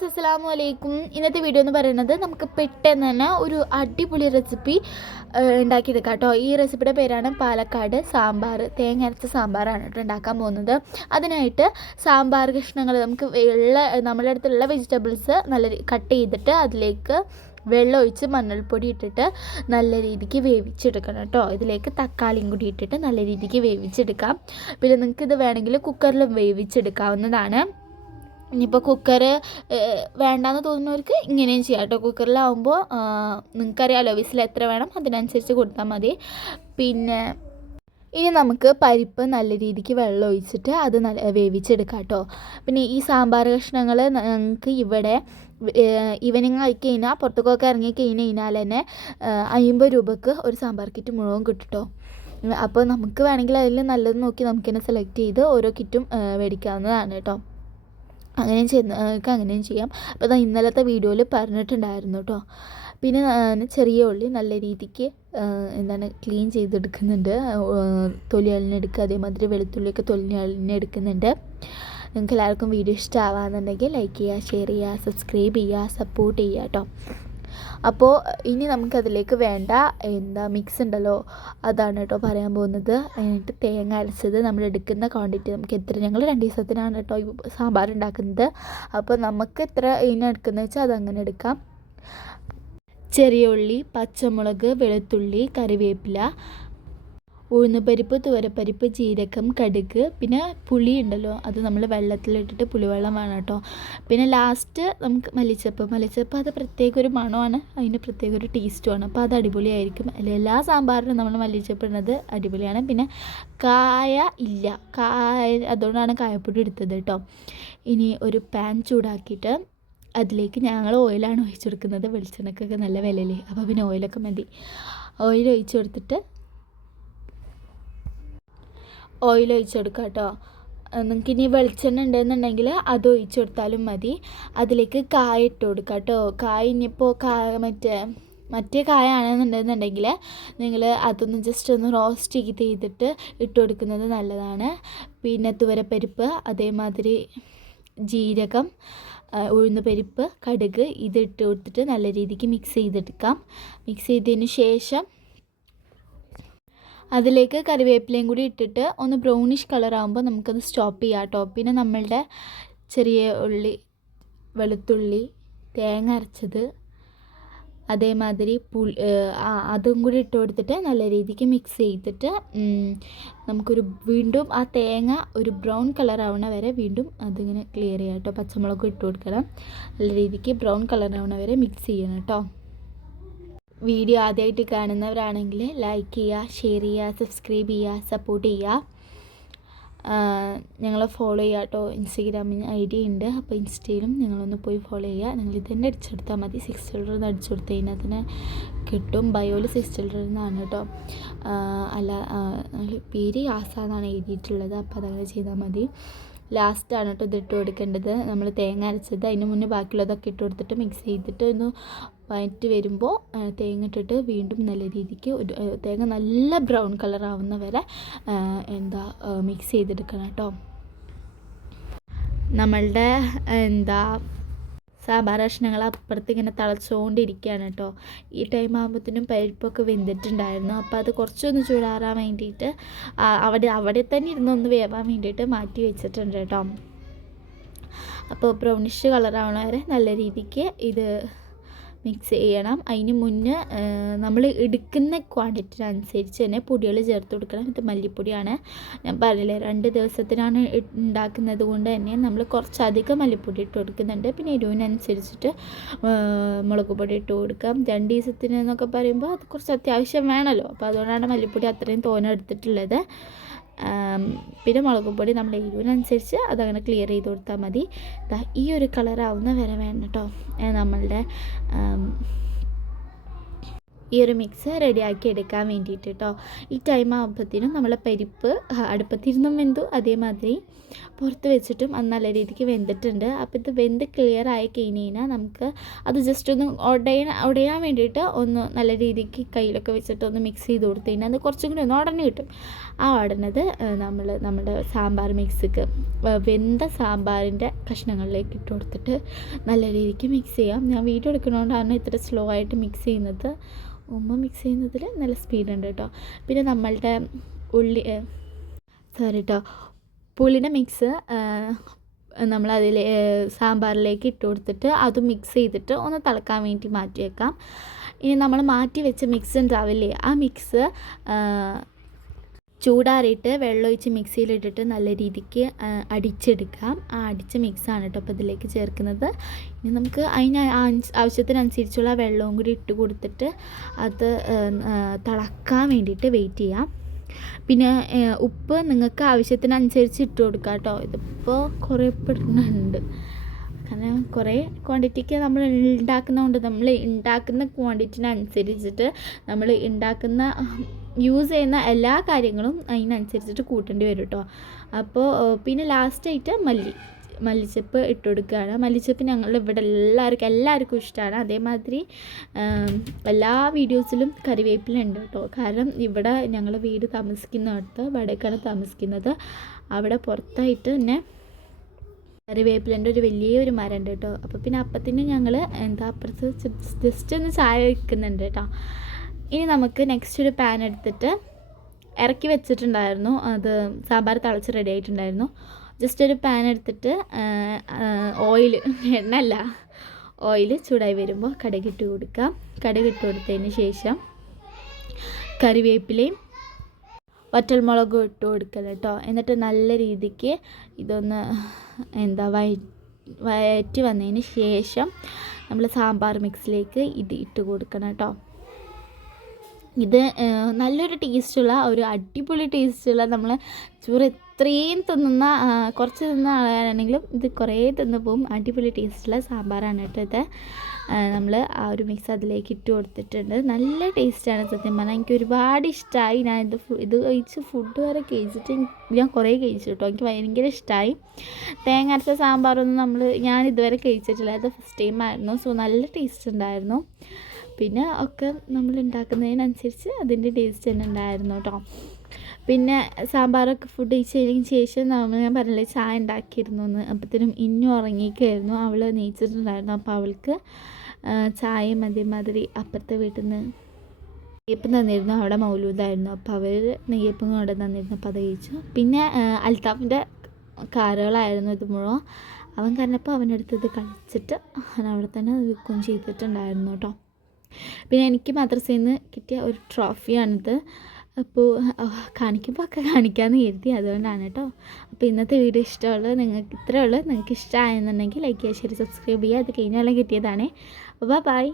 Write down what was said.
Guys അസ്സലാമു അലൈക്കും. ഇന്നത്തെ വീഡിയോ എന്ന് പറയുന്നത് നമുക്ക് പെട്ടെന്ന് തന്നെ ഒരു അടിപൊളി റെസിപ്പി ഉണ്ടാക്കിയെടുക്കാം കേട്ടോ. ഈ റെസിപ്പിയുടെ പേരാണ് പാലക്കാട് സാമ്പാർ. തേങ്ങ അരച്ച സാമ്പാറാണ് കേട്ടോ ഉണ്ടാക്കാൻ പോകുന്നത്. അതിനായിട്ട് സാമ്പാർ കഷ്ണങ്ങൾ നമുക്ക് നമ്മുടെ അടുത്തുള്ള വെജിറ്റബിൾസ് നല്ല കട്ട് ചെയ്തിട്ട് അതിലേക്ക് വെള്ളം ഒഴിച്ച് മഞ്ഞൾപ്പൊടി ഇട്ടിട്ട് നല്ല രീതിക്ക് വേവിച്ചെടുക്കണം കേട്ടോ. ഇതിലേക്ക് തക്കാളിയും കൂടി ഇട്ടിട്ട് നല്ല രീതിക്ക് വേവിച്ചെടുക്കാം. പിന്നെ നിങ്ങൾക്ക് ഇത് വേണമെങ്കിൽ കുക്കറിലും വേവിച്ചെടുക്കാവുന്നതാണ്. ഇനിയിപ്പോൾ കുക്കർ വേണ്ടാന്ന് തോന്നുന്നവർക്ക് ഇങ്ങനെയും ചെയ്യാം കേട്ടോ. കുക്കറിലാവുമ്പോൾ നിങ്ങൾക്കറിയാമല്ലോ വിസിൽ എത്ര വേണം അതിനനുസരിച്ച് കൊടുത്താൽ മതി. പിന്നെ ഇനി നമുക്ക് പരിപ്പ് നല്ല രീതിക്ക് വെള്ളം ഒഴിച്ചിട്ട് അത് വേവിച്ചെടുക്കാം കേട്ടോ. പിന്നെ ഈ സാമ്പാർ കഷ്ണങ്ങൾ ഞങ്ങൾക്ക് ഇവിടെ ഈവനിങ് ആയി കഴിഞ്ഞാൽ പുറത്തേക്കൊക്കെ ഇറങ്ങി കഴിഞ്ഞാൽ തന്നെ 50 രൂപക്ക് ഒരു സാമ്പാർ കിറ്റ് മുഴുവൻ കിട്ടും കേട്ടോ. അപ്പോൾ നമുക്ക് വേണമെങ്കിൽ അതിൽ നല്ലത് നോക്കി നമുക്ക് തന്നെ സെലക്ട് ചെയ്ത് ഓരോ കിറ്റും മേടിക്കാവുന്നതാണ് കേട്ടോ. അങ്ങനെയും അങ്ങനെയും ചെയ്യാം. അപ്പോൾ ഇന്നലത്തെ വീഡിയോയിൽ പറഞ്ഞിട്ടുണ്ടായിരുന്നു കേട്ടോ. പിന്നെ ചെറിയ ഉള്ളി നല്ല രീതിക്ക് ക്ലീൻ ചെയ്തെടുക്കുന്നുണ്ട്. തൊലി അളിഞ്ഞെടുക്കുക. അതേമാതിരി വെളുത്തുള്ളിയൊക്കെ തൊലി അളിഞ്ഞെടുക്കുന്നുണ്ട്. നിങ്ങൾക്ക് എല്ലാവർക്കും വീഡിയോ ഇഷ്ടമാവാന്നുണ്ടെങ്കിൽ ലൈക്ക് ചെയ്യുക, ഷെയർ ചെയ്യുക, സബ്സ്ക്രൈബ് ചെയ്യുക, സപ്പോർട്ട് ചെയ്യുക കേട്ടോ. അപ്പോൾ ഇനി നമുക്കതിലേക്ക് വേണ്ട മിക്സ് ഉണ്ടല്ലോ അതാണ് കേട്ടോ പറയാൻ പോകുന്നത്. അതിനായിട്ട് തേങ്ങ അരച്ചത് നമ്മൾ എടുക്കുന്ന ക്വാണ്ടിറ്റി നമുക്ക് ഞങ്ങൾ 2 ദിവസത്തിനാണ് കേട്ടോ ഈ സാമ്പാർ ഉണ്ടാക്കുന്നത്. അപ്പോൾ നമുക്ക് എത്ര എടുക്കുന്നത് വെച്ചാൽ അതങ്ങനെ എടുക്കാം. ചെറിയ ഉള്ളി, പച്ചമുളക്, വെളുത്തുള്ളി, കറിവേപ്പില, ഉഴുന്നുപരിപ്പ്, തുവരപ്പരിപ്പ്, ജീരകം, കടുക്, പിന്നെ പുളി ഉണ്ടല്ലോ അത് നമ്മൾ വെള്ളത്തിലിട്ടിട്ട് പുളിവെള്ളം വേണം കേട്ടോ. പിന്നെ ലാസ്റ്റ് നമുക്ക് മല്ലിച്ചപ്പ് അത് പ്രത്യേക ഒരു മണമാണ്, അതിന് പ്രത്യേക ഒരു ടേസ്റ്റുമാണ്. അപ്പോൾ അത് അടിപൊളിയായിരിക്കും. എല്ലാ സാമ്പാറിനും നമ്മൾ മല്ലിച്ചപ്പ് ഇടുന്നത് അടിപൊളിയാണ്. പിന്നെ കായ ഇല്ല, അതുകൊണ്ടാണ് കായപ്പൊടി എടുത്തത് കേട്ടോ. ഇനി ഒരു പാൻ ചൂടാക്കിയിട്ട് അതിലേക്ക് ഞങ്ങൾ ഓയിലാണ് ഒഴിച്ചെടുക്കുന്നത്. വെളിച്ചെണ്ണക്കൊക്കെ നല്ല വിലയില്ലേ, അപ്പോൾ പിന്നെ ഓയിലൊക്കെ മതി. ഓയിൽ ഒഴിച്ചു കൊടുത്തിട്ട് ഓയിൽ ഒഴിച്ചെടുക്കാം കേട്ടോ. നിങ്ങൾക്ക് ഇനി വെളിച്ചെണ്ണ ഉണ്ടെന്നുണ്ടെങ്കിൽ അത് ഒഴിച്ചു കൊടുത്താലും മതി. അതിലേക്ക് കായ ഇട്ട് കൊടുക്കാം കേട്ടോ. കായ ഇനിയിപ്പോൾ മറ്റേ കായ ആണെന്നുണ്ടെന്നുണ്ടെങ്കിൽ നിങ്ങൾ അതൊന്ന് ജസ്റ്റ് ഒന്ന് റോസ്റ്റ് ചെയ്തിട്ട് ഇട്ട് കൊടുക്കുന്നത് നല്ലതാണ്. പിന്നെ തുവരപ്പരിപ്പ്, അതേമാതിരി ജീരകം, ഉഴുന്നുപരിപ്പ്, കടുക് ഇത് ഇട്ട് കൊടുത്തിട്ട് നല്ല രീതിക്ക് മിക്സ് ചെയ്തെടുക്കാം. മിക്സ് ചെയ്തതിന് ശേഷം അതിലേക്ക് കറിവേപ്പിലയും കൂടി ഇട്ടിട്ട് ഒന്ന് ബ്രൗണിഷ് കളറാകുമ്പോൾ നമുക്കത് സ്റ്റോപ്പ് ചെയ്യാം കേട്ടോ. പിന്നെ നമ്മളുടെ ചെറിയ ഉള്ളി, വെളുത്തുള്ളി, തേങ്ങ അരച്ചത്, അതേമാതിരി അതും കൂടി ഇട്ട് കൊടുത്തിട്ട് നല്ല രീതിക്ക് മിക്സ് ചെയ്തിട്ട് നമുക്കൊരു വീണ്ടും ആ തേങ്ങ ഒരു ബ്രൗൺ കളർ ആവണ വരെ വീണ്ടും അതിങ്ങനെ ക്ലിയർ ചെയ്യാം കേട്ടോ. പച്ചമുളക് ഇട്ട് കൊടുക്കണം. നല്ല രീതിക്ക് ബ്രൗൺ കളർ ആവണ വരെ മിക്സ് ചെയ്യണം കേട്ടോ. വീഡിയോ ആദ്യമായിട്ട് കാണുന്നവരാണെങ്കിൽ ലൈക്ക് ചെയ്യുക, ഷെയർ ചെയ്യുക, സബ്സ്ക്രൈബ് ചെയ്യുക, സപ്പോർട്ട് ചെയ്യുക. ഞങ്ങളെ ഫോളോ ചെയ്യുക കേട്ടോ. ഇൻസ്റ്റഗ്രാമിന് ID ഉണ്ട്, അപ്പോൾ ഇൻസ്റ്റയിലും നിങ്ങളൊന്ന് പോയി ഫോളോ ചെയ്യുക. നിങ്ങൾ ഇതന്നെ അടിച്ചെടുത്താൽ മതി. 6 ചിൽഡ്രൻ അടിച്ചു കൊടുത്തു കഴിഞ്ഞാൽ അതിന് കിട്ടും. ബയോയിൽ 6 ചിൽഡ്രൻ എന്നാണ് കേട്ടോ. അല്ല പേര് ആസാന്നാണ് എഴുതിയിട്ടുള്ളത്, അപ്പോൾ അതങ്ങനെ ചെയ്താൽ മതി. ലാസ്റ്റാണ് കേട്ടോ ഇതിട്ട് കൊടുക്കേണ്ടത്. നമ്മൾ തേങ്ങ അരച്ചത് അതിന് മുന്നേ ബാക്കിയുള്ളതൊക്കെ ഇട്ട് കൊടുത്തിട്ട് മിക്സ് ചെയ്തിട്ട് ഒന്ന് വഴറ്റി വരുമ്പോൾ തേങ്ങ ഇട്ടിട്ട് വീണ്ടും നല്ല രീതിക്ക് തേങ്ങ നല്ല ബ്രൗൺ കളർ ആവുന്ന വരെ മിക്സ് ചെയ്തെടുക്കണം കേട്ടോ. നമ്മളുടെ സാമ്പാർ കഷ്ണങ്ങൾ അപ്പുറത്ത് ഇങ്ങനെ തിളച്ചുകൊണ്ടിരിക്കുകയാണ് കേട്ടോ. ഈ ടൈം ആകുമ്പോഴത്തേനും പരിപ്പൊക്കെ വെന്തിട്ടുണ്ടായിരുന്നു. അപ്പോൾ അത് കുറച്ചൊന്ന് ചൂടാറാൻ വേണ്ടിയിട്ട് അവിടെ തന്നെ ഇരുന്നൊന്ന് വേവാൻ വേണ്ടിയിട്ട് മാറ്റി വെച്ചിട്ടുണ്ട് കേട്ടോ. അപ്പോൾ ബ്രൗണിഷ് കളറാവണ വരെ നല്ല രീതിക്ക് ഇത് മിക്സ് ചെയ്യണം. അതിന് മുന്നേ നമ്മൾ എടുക്കുന്ന ക്വാണ്ടിറ്റിനനുസരിച്ച് തന്നെ പൊടികൾ ചേർത്ത് കൊടുക്കണം. ഇത് മല്ലിപ്പൊടിയാണ്, ഞാൻ പറഞ്ഞില്ലേ 2 ദിവസത്തിനാണ് ഉണ്ടാക്കുന്നത് കൊണ്ട് തന്നെ നമ്മൾ കുറച്ചധികം മല്ലിപ്പൊടി ഇട്ട് കൊടുക്കുന്നുണ്ട്. പിന്നെ എരിവിനനുസരിച്ചിട്ട് മുളക് പൊടി ഇട്ട് കൊടുക്കാം. 2 ദിവസത്തിന് എന്നൊക്കെ പറയുമ്പോൾ അത് കുറച്ച് അത്യാവശ്യം വേണമല്ലോ, അപ്പോൾ അതുകൊണ്ടാണ് മല്ലിപ്പൊടി അത്രയും തോനെ എടുത്തിട്ടുള്ളത്. പിന്നെ മുളക് പൊടി നമ്മുടെ എരിവിനനുസരിച്ച് അതങ്ങനെ ക്ലിയർ ചെയ്ത് കൊടുത്താൽ മതി. ഈ ഒരു കളറാവുന്ന വരെ വേണം കേട്ടോ. നമ്മളുടെ ഈ ഒരു മിക്സ് റെഡിയാക്കി എടുക്കാൻ വേണ്ടിയിട്ട് കേട്ടോ. ഈ ടൈം ആകുമ്പോഴത്തേനും നമ്മളെ പരിപ്പ് അടുപ്പത്തിരുന്നും വെന്തു, അതേമാതിരി പുറത്ത് വെച്ചിട്ടും അത് നല്ല രീതിക്ക് വെന്തിട്ടുണ്ട്. അപ്പോൾ ഇത് വെന്ത് ക്ലിയർ ആയി കഴിഞ്ഞ് കഴിഞ്ഞാൽ നമുക്ക് അത് ജസ്റ്റ് ഒന്ന് ഉടയാൻ വേണ്ടിയിട്ട് ഒന്ന് നല്ല രീതിക്ക് കയ്യിലൊക്കെ വെച്ചിട്ട് ഒന്ന് മിക്സ് ചെയ്ത് കൊടുത്തു കഴിഞ്ഞാൽ അത് കുറച്ചും കൂടി ഒന്ന് ഉടഞ്ഞ് കിട്ടും. ആ ഉടനത് നമ്മുടെ സാമ്പാർ മിക്സിക്ക് വെന്ത സാമ്പാറിൻ്റെ കഷ്ണങ്ങളിലേക്ക് ഇട്ട് കൊടുത്തിട്ട് നല്ല രീതിക്ക് മിക്സ് ചെയ്യാം. ഞാൻ വീഡിയോ എടുക്കുന്നതുകൊണ്ടാണ് ഇത്ര സ്ലോ ആയിട്ട് മിക്സ് ചെയ്യുന്നത്. ഉമ്മ മിക്സ് ചെയ്യുന്നതിൽ നല്ല സ്പീഡുണ്ട് കേട്ടോ. പിന്നെ നമ്മളുടെ പുളിയുടെ മിക്സ് നമ്മളതിൽ സാമ്പാറിലേക്ക് ഇട്ട് കൊടുത്തിട്ട് അത് മിക്സ് ചെയ്തിട്ട് ഒന്ന് തിളക്കാൻ വേണ്ടി മാറ്റി വെക്കാം. ഇനി നമ്മൾ മാറ്റി വെച്ച മിക്സ് ഉണ്ടാവില്ലേ, ആ മിക്സ് ചൂടാറിയിട്ട് വെള്ളമൊഴിച്ച് മിക്സിയിലിട്ടിട്ട് നല്ല രീതിക്ക് അടിച്ചെടുക്കാം. ആ അടിച്ച മിക്സാണ് കേട്ടോ അപ്പോൾ ഇതിലേക്ക് ചേർക്കുന്നത്. ഇനി നമുക്ക് ആവശ്യത്തിനനുസരിച്ചുള്ള വെള്ളവും കൂടി ഇട്ട് കൊടുത്തിട്ട് അത് തിളക്കാൻ വേണ്ടിയിട്ട് വെയിറ്റ് ചെയ്യാം. പിന്നെ ഉപ്പ് നിങ്ങൾക്ക് ആവശ്യത്തിനനുസരിച്ച് ഇട്ട് കൊടുക്കാം കേട്ടോ. ഇതിപ്പോൾ കുറേ ഇടുന്നുണ്ട്, കാരണം കുറേ ക്വാണ്ടിറ്റിക്ക് നമ്മൾ ഉണ്ടാക്കുന്നതുകൊണ്ട് നമ്മൾ ഉണ്ടാക്കുന്ന ക്വാണ്ടിറ്റിനനുസരിച്ചിട്ട് നമ്മൾ യൂസ് ചെയ്യുന്ന എല്ലാ കാര്യങ്ങളും അതിനനുസരിച്ചിട്ട് കൂട്ടേണ്ടി വരും കേട്ടോ. അപ്പോൾ പിന്നെ ലാസ്റ്റായിട്ട് മല്ലിച്ചപ്പ് ഇട്ട് കൊടുക്കുകയാണ്. മല്ലിച്ചപ്പ് ഞങ്ങൾ ഇവിടെ എല്ലാവർക്കും ഇഷ്ടമാണ്. അതേമാതിരി എല്ലാ വീഡിയോസിലും കറിവേപ്പില ഉണ്ട് കേട്ടോ. കാരണം ഇവിടെ ഞങ്ങൾ വീട് താമസിക്കുന്നിടത്ത് വടക്കാണ് താമസിക്കുന്നത്. അവിടെ പുറത്തായിട്ട് തന്നെ കറിവേപ്പിലേൻ്റെ ഒരു വലിയൊരു മരം ഉണ്ട് കേട്ടോ. അപ്പോൾ പിന്നെ അപ്പത്തിന് ഞങ്ങൾ അപ്പുറത്ത് ജസ്റ്റ് ഒന്ന് ചായ വയ്ക്കുന്നുണ്ട് കേട്ടോ. ഇനി നമുക്ക് നെക്സ്റ്റ് ഒരു പാൻ എടുത്തിട്ട് ഇറക്കി വെച്ചിട്ടുണ്ടായിരുന്നു, അത് സാമ്പാർ തിളച്ച് റെഡി ആയിട്ടുണ്ടായിരുന്നു. ജസ്റ്റ് ഒരു പാൻ എടുത്തിട്ട് ഓയിൽ ചൂടായി വരുമ്പോൾ കടുകിട്ട് കൊടുക്കാം. കടുകിട്ട് കൊടുത്തതിന് ശേഷം കറിവേപ്പിലയും വറ്റൽമുളകും ഇട്ട് കൊടുക്കണം കേട്ടോ. എന്നിട്ട് നല്ല രീതിക്ക് ഇതൊന്ന് വഴറ്റി വന്നതിന് ശേഷം നമ്മൾ സാമ്പാർ മിക്സിലേക്ക് ഇത് ഇട്ട് കൊടുക്കണം കേട്ടോ. ഇത് നല്ലൊരു ടേസ്റ്റുള്ള ഒരു അടിപൊളി ടേസ്റ്റുള്ള നമ്മൾ ചോറ് എത്രയും കുറച്ച് തിന്നുന്ന ആളാണെങ്കിലും ഇത് കുറേ തിന്ന് പോകും. അടിപൊളി ടേസ്റ്റുള്ള സാമ്പാറാണ് കേട്ടോ ഇത്. നമ്മൾ ആ ഒരു മിക്സ് അതിലേക്ക് ഇട്ട് കൊടുത്തിട്ടുണ്ട്. നല്ല ടേസ്റ്റാണ് സത്യം പറഞ്ഞാൽ. എനിക്ക് ഒരുപാട് ഇഷ്ടമായി. ഞാൻ ഇത് കഴിച്ച് ഫുഡ് വരെ കഴിച്ചിട്ട് ഞാൻ കുറേ കഴിച്ചു കേട്ടോ. എനിക്ക് ഭയങ്കര ഇഷ്ടമായി. തേങ്ങ അരച്ച സാമ്പാറൊന്നും ഞാൻ ഇതുവരെ കഴിച്ചിട്ടില്ല, അത് ഫസ്റ്റ് ടൈം ആയിരുന്നു. സോ നല്ല ടേസ്റ്റ് ഉണ്ടായിരുന്നു. പിന്നെ ഒക്കെ നമ്മൾ ഉണ്ടാക്കുന്നതിനനുസരിച്ച് അതിൻ്റെ ടേസ്റ്റ് തന്നെ ഉണ്ടായിരുന്നു കേട്ടോ. പിന്നെ സാമ്പാറൊക്കെ ഫുഡ് കഴിച്ചതിന് ശേഷം ഞാൻ പറഞ്ഞില്ലേ ചായ ഉണ്ടാക്കിയിരുന്നു എന്ന്. അപ്പോഴത്തേനും ഇന്നും ഉറങ്ങിക്കായിരുന്നു, അവൾ നീച്ചിട്ടുണ്ടായിരുന്നു. അപ്പോൾ അവൾക്ക് ചായയും അതേമാതിരി അപ്പുറത്തെ വീട്ടിൽ നിന്ന് നെയ്യപ്പം തന്നിരുന്നു. അവിടെ മൗലൂദായിരുന്നു, അപ്പോൾ അവർ നെയ്യപ്പം കൊണ്ട് തന്നിരുന്നു. അപ്പോൾ അത് കഴിച്ചു. പിന്നെ അൽത്താഫിൻ്റെ കാറുകളായിരുന്നു ഇത് മുഴുവൻ. അവൻ കണ്ടപ്പോൾ അവനടുത്ത് ഇത് കളിച്ചിട്ട് അവൻ അവിടെ തന്നെ വിൽക്കുകയും ചെയ്തിട്ടുണ്ടായിരുന്നു കേട്ടോ. പിന്നെ എനിക്ക് മദ്രസയിൽ നിന്ന് കിട്ടിയ ഒരു ട്രോഫിയാണിത്. അപ്പോൾ കാണിക്കുമ്പോൾ ഒക്കെ കാണിക്കാമെന്ന് കരുതി, അതുകൊണ്ടാണ് കേട്ടോ. അപ്പോൾ ഇന്നത്തെ വീഡിയോ ഇഷ്ടമുള്ളത് നിങ്ങൾക്ക് ഇഷ്ടമായെന്നുണ്ടെങ്കിൽ ലൈക്ക് ചെയ്യുക, ഷെയർ, സബ്സ്ക്രൈബ് ചെയ്യുക. അത് കഴിഞ്ഞാൽ കിട്ടിയതാണ്. ബൈ.